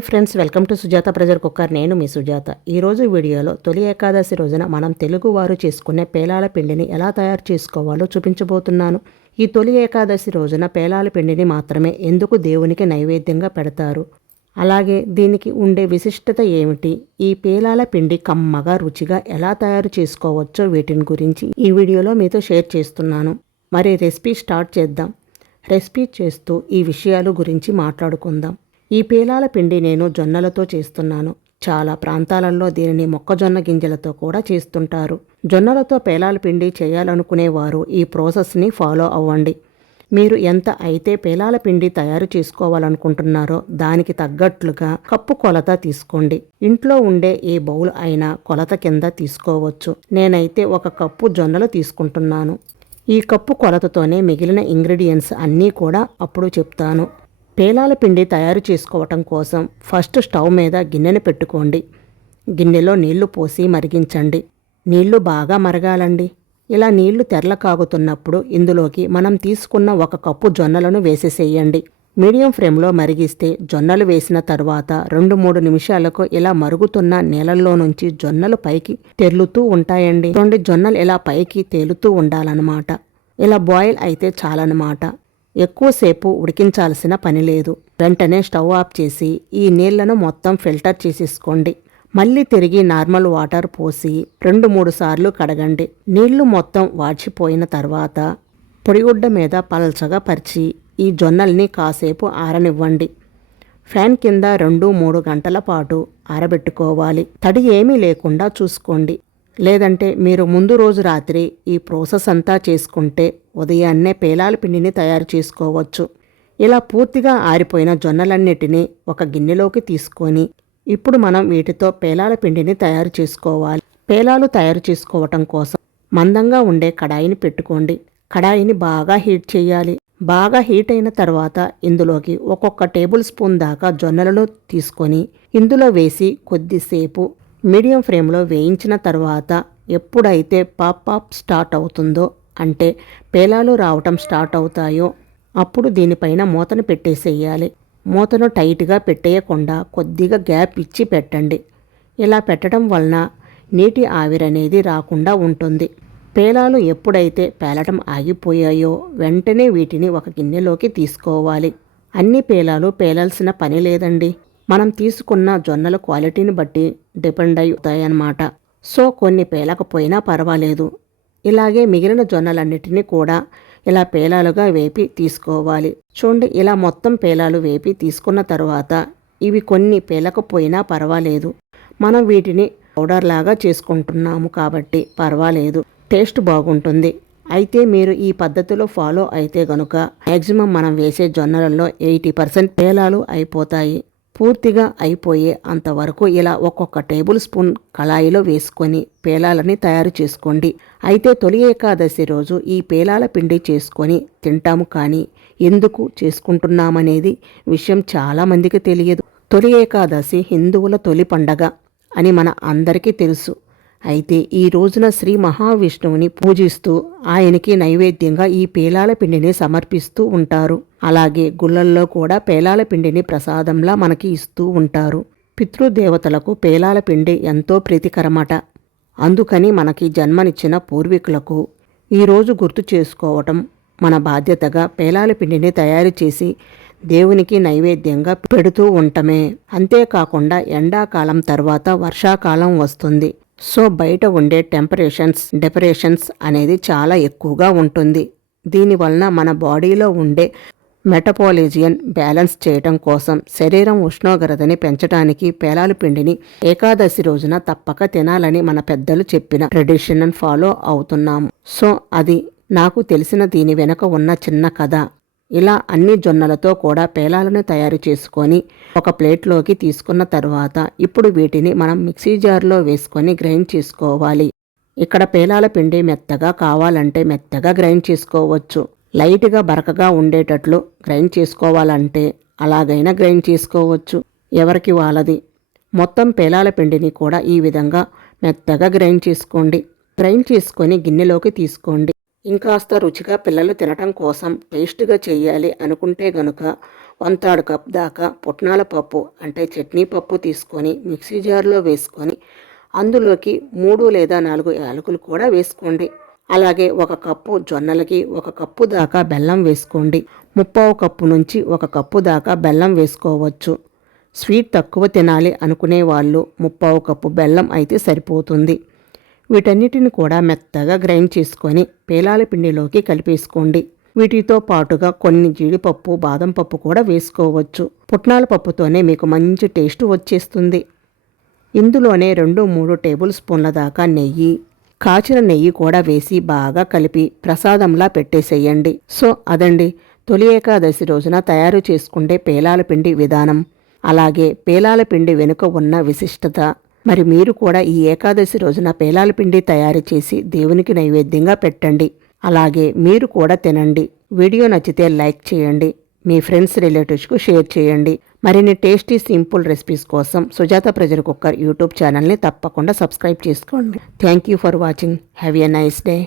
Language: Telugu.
Hi friends, welcome to Sujatha pressure cooker. నేను మీ సుజాత. ఈరోజు వీడియోలో తొలి ఏకాదశి రోజున మనం తెలుగువారు చేసుకునే పేలాల పిండిని ఎలా తయారు చేసుకోవాలో చూపించబోతున్నాను. ఈ తొలి ఏకాదశి రోజున పేలాల పిండిని మాత్రమే ఎందుకు దేవునికి నైవేద్యంగా పెడతారు, అలాగే దీనికి ఉండే విశిష్టత ఏమిటి, ఈ పేలాల పిండి కమ్మగా రుచిగా ఎలా తయారు చేసుకోవచ్చో వీటిని గురించి ఈ వీడియోలో మీతో షేర్ చేస్తున్నాను. మరి రెసిపీ స్టార్ట్ చేద్దాం. రెసిపీ చేస్తూ ఈ విషయాలు గురించి మాట్లాడుకుందాం. ఈ పేలాల పిండి నేను జొన్నలతో చేస్తున్నాను. చాలా ప్రాంతాలలో దీనిని మొక్కజొన్న గింజలతో కూడా చేస్తుంటారు. జొన్నలతో పేలాల పిండి చేయాలనుకునేవారు ఈ ప్రాసెస్ని ఫాలో అవ్వండి. మీరు ఎంత అయితే పేలాల పిండి తయారు చేసుకోవాలనుకుంటున్నారో దానికి తగ్గట్లుగా కప్పు కొలత తీసుకోండి. ఇంట్లో ఉండే ఏ బౌల్ అయినా కొలత కింద తీసుకోవచ్చు. నేనైతే 1 కప్పు జొన్నలు తీసుకుంటున్నాను. ఈ కప్పు కొలతతోనే మిగిలిన ఇంగ్రీడియంట్స్ అన్నీ కూడా అప్పుడు చెప్తాను. పేలాల పిండి తయారు చేసుకోవటం కోసం ఫస్ట్ స్టవ్ మీద గిన్నెను పెట్టుకోండి. గిన్నెలో నీళ్లు పోసి మరిగించండి. నీళ్లు బాగా మరగాలండి. ఇలా నీళ్లు తెరల కాగుతున్నప్పుడు ఇందులోకి మనం తీసుకున్న 1 కప్పు జొన్నలను వేసేసేయండి. మీడియం ఫ్లేమ్లో మరిగిస్తే జొన్నలు వేసిన తర్వాత 2-3 నిమిషాలకు ఇలా మరుగుతున్న నీళ్ళల్లో నుంచి జొన్నలు పైకి తెరులుతూ ఉంటాయండి. 2 జొన్నలు ఇలా పైకి తేలుతూ ఉండాలన్నమాట. ఇలా బాయిల్ అయితే చాలన్నమాట. ఎక్కువసేపు ఉడికించాల్సిన పని లేదు. వెంటనే స్టవ్ ఆఫ్ చేసి ఈ నీళ్లను మొత్తం ఫిల్టర్ చేసేసుకోండి. మళ్ళీ తిరిగి నార్మల్ వాటర్ పోసి 2-3 సార్లు కడగండి. నీళ్లు మొత్తం వాచిపోయిన తర్వాత పొడిగుడ్డ మీద పల్చగా పరిచి ఈ జొన్నల్ని కాసేపు ఆరనివ్వండి. ఫ్యాన్ కింద 2-3 గంటల పాటు ఆరబెట్టుకోవాలి. తడి ఏమీ లేకుండా చూసుకోండి. లేదంటే మీరు ముందు రోజు రాత్రి ఈ ప్రాసెస్ అంతా చేసుకుంటే ఉదయాన్నే పేలాల పిండిని తయారు చేసుకోవచ్చు. ఇలా పూర్తిగా ఆరిపోయిన జొన్నలన్నిటినీ ఒక గిన్నెలోకి తీసుకొని ఇప్పుడు మనం వీటితో పేలాల పిండిని తయారు చేసుకోవాలి. పేలాలు తయారు చేసుకోవటం కోసం మందంగా ఉండే కడాయిని పెట్టుకోండి. కడాయిని బాగా హీట్ చేయాలి. బాగా హీట్ అయిన తర్వాత ఇందులోకి 1 టేబుల్ స్పూన్ దాకా జొన్నలను తీసుకొని ఇందులో వేసి కొద్దిసేపు మీడియం ఫ్లేమ్లో వేయించిన తర్వాత ఎప్పుడైతే పాప్ స్టార్ట్ అవుతుందో, అంటే పేలాలు రావటం స్టార్ట్ అవుతాయో అప్పుడు దీనిపైన మూతను పెట్టేసేయాలి. మూతను టైట్గా పెట్టేయకుండా కొద్దిగా గ్యాప్ ఇచ్చి పెట్టండి. ఇలా పెట్టడం వలన నీటి ఆవిరనేది రాకుండా ఉంటుంది. పేలాలు ఎప్పుడైతే పేలటం ఆగిపోయాయో వెంటనే వీటిని ఒక గిన్నెలోకి తీసుకోవాలి. అన్ని పేలాలు పేలాల్సిన పని లేదండి. మనం తీసుకున్న జొన్నల క్వాలిటీని బట్టి డిపెండ్ అవుతాయన్నమాట. సో కొన్ని పేలకపోయినా పర్వాలేదు. ఇలాగే మిగిలిన జొన్నలన్నిటినీ కూడా ఇలా పేలాలుగా వేపి తీసుకోవాలి. చూడండి, ఇలా మొత్తం పేలాలు వేపి తీసుకున్న తర్వాత ఇవి కొన్ని పేలకపోయినా పర్వాలేదు. మనం వీటిని పౌడర్ లాగా చేసుకుంటున్నాము కాబట్టి పర్వాలేదు, టేస్ట్ బాగుంటుంది. అయితే మీరు ఈ పద్ధతిలో ఫాలో అయితే గనుక మ్యాక్సిమం మనం వేసే జొన్నలలో 80% పేలాలు అయిపోతాయి. పూర్తిగా అయిపోయే అంతవరకు ఇలా 1 టేబుల్ స్పూన్ కళాయిలో వేసుకొని పేలాలని తయారు చేసుకోండి. అయితే తొలి ఏకాదశి రోజు ఈ పేలాల పిండి చేసుకొని తింటాము, కానీ ఎందుకు చేసుకుంటున్నామనేది విషయం చాలామందికి తెలియదు. తొలి ఏకాదశి హిందువుల తొలి పండగ అని మన అందరికీ తెలుసు. అయితే ఈ రోజున శ్రీ మహావిష్ణువుని పూజిస్తూ ఆయనకి నైవేద్యంగా ఈ పేలాల పిండిని సమర్పిస్తూ ఉంటారు. అలాగే గుళ్ళల్లో కూడా పేలాల పిండిని ప్రసాదంలా మనకి ఇస్తూ ఉంటారు. పితృదేవతలకు పేలాల పిండి ఎంతో ప్రీతికరమట. అందుకని మనకి జన్మనిచ్చిన పూర్వీకులకు ఈరోజు గుర్తు చేసుకోవటం మన బాధ్యతగా పేలాల పిండిని తయారు చేసి దేవునికి నైవేద్యంగా పెడుతూ ఉండటమే. అంతేకాకుండా ఎండాకాలం తర్వాత వర్షాకాలం వస్తుంది. సో బయట ఉండే డెపరేషన్స్ అనేది చాలా ఎక్కువగా ఉంటుంది. దీనివలన మన బాడీలో ఉండే మెటబాలిజం బ్యాలెన్స్ చేయటం కోసం శరీరం ఉష్ణోగ్రతని పెంచడానికి పేలాల పిండిని ఏకాదశి రోజున తప్పక తినాలని మన పెద్దలు చెప్పిన ట్రెడిషన్ ఫాలో అవుతున్నాము. సో అది నాకు తెలిసిన దీని వెనుక ఉన్న చిన్న కథ. ఇలా అన్ని జొన్నలతో కూడా పేలాలను తయారు చేసుకొని ఒక ప్లేట్లోకి తీసుకున్న తర్వాత ఇప్పుడు వీటిని మనం మిక్సీ జార్లో వేసుకొని గ్రైండ్ చేసుకోవాలి. ఇక్కడ పేలాల పిండి మెత్తగా కావాలంటే మెత్తగా గ్రైండ్ చేసుకోవచ్చు. లైట్గా బరకగా ఉండేటట్లు గ్రైండ్ చేసుకోవాలంటే అలాగైనా గ్రైండ్ చేసుకోవచ్చు, ఎవరికి వాళ్ళది. మొత్తం పేలాల పిండిని కూడా ఈ విధంగా మెత్తగా గ్రైండ్ చేసుకోండి. గ్రైండ్ చేసుకొని గిన్నెలోకి తీసుకోండి. ఇంకాస్త రుచిగా పిల్లలు తినటం కోసం టేస్ట్గా చేయాలి అనుకుంటే గనుక 1/4 కప్ దాకా పుట్నాల పప్పు అంటే చట్నీ పప్పు తీసుకొని మిక్సీ జార్లో వేసుకొని అందులోకి 3 లేదా 4 యాలకులు కూడా వేసుకోండి. అలాగే 1 కప్పు జొన్నలకి 1 కప్పు దాకా బెల్లం వేసుకోండి. 3/4 కప్పు నుంచి 1 కప్పు దాకా బెల్లం వేసుకోవచ్చు. స్వీట్ తక్కువ తినాలి అనుకునే వాళ్ళు 3/4 కప్పు బెల్లం అయితే సరిపోతుంది. వీటన్నిటిని కూడా మెత్తగా గ్రైండ్ చేసుకొని పేలాల పిండిలోకి కలిపేసుకోండి. వీటితో పాటుగా కొన్ని జీడిపప్పు బాదం పప్పు కూడా వేసుకోవచ్చు. పుట్నాల పప్పుతోనే మీకు మంచి టేస్ట్ వచ్చేస్తుంది. ఇందులోనే 2-3 టేబుల్ స్పూన్ల దాకా నెయ్యి, కాచిన నెయ్యి కూడా వేసి బాగా కలిపి ప్రసాదంలా పెట్టేసేయండి. సో అదండి తొలి ఏకాదశి రోజున తయారు చేసుకుంటే పేలాల పిండి విధానం, అలాగే పేలాల పిండి వెనుక ఉన్న విశిష్టత. మరి మీరు కూడా ఈ ఏకాదశి రోజున పేలాల పిండి తయారు చేసి దేవునికి నైవేద్యంగా పెట్టండి. అలాగే మీరు కూడా తినండి. వీడియో నచ్చితే లైక్ చేయండి. మీ ఫ్రెండ్స్ రిలేటివ్స్కు షేర్ చేయండి. మరిన్ని టేస్టీ సింపుల్ రెసిపీస్ కోసం సుజాత ప్రెజర్ కుక్కర్ యూట్యూబ్ ఛానల్ని తప్పకుండా సబ్స్క్రైబ్ చేసుకోండి. Thank you for watching. Have a nice day.